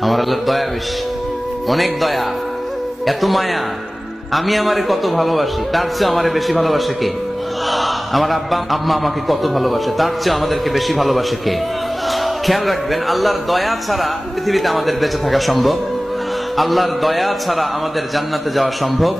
আমার আল্লাহর দয়া বেশি, অনেক দয়া, এত মায়া। আমি আমারে কত ভালোবাসি, তার চেয়ে আমারে বেশি ভালোবাসে কে? আমার আব্বা আম্মা আমাকে কত ভালোবাসে, তার চেয়ে আমাদেরকে বেশি ভালোবাসে কে? খেয়াল রাখবেন, আল্লাহর দয়া ছাড়া পৃথিবীতে আমাদের বেঁচে থাকা সম্ভব, আল্লাহর দয়া ছাড়া আমাদের জান্নাতে যাওয়া সম্ভব।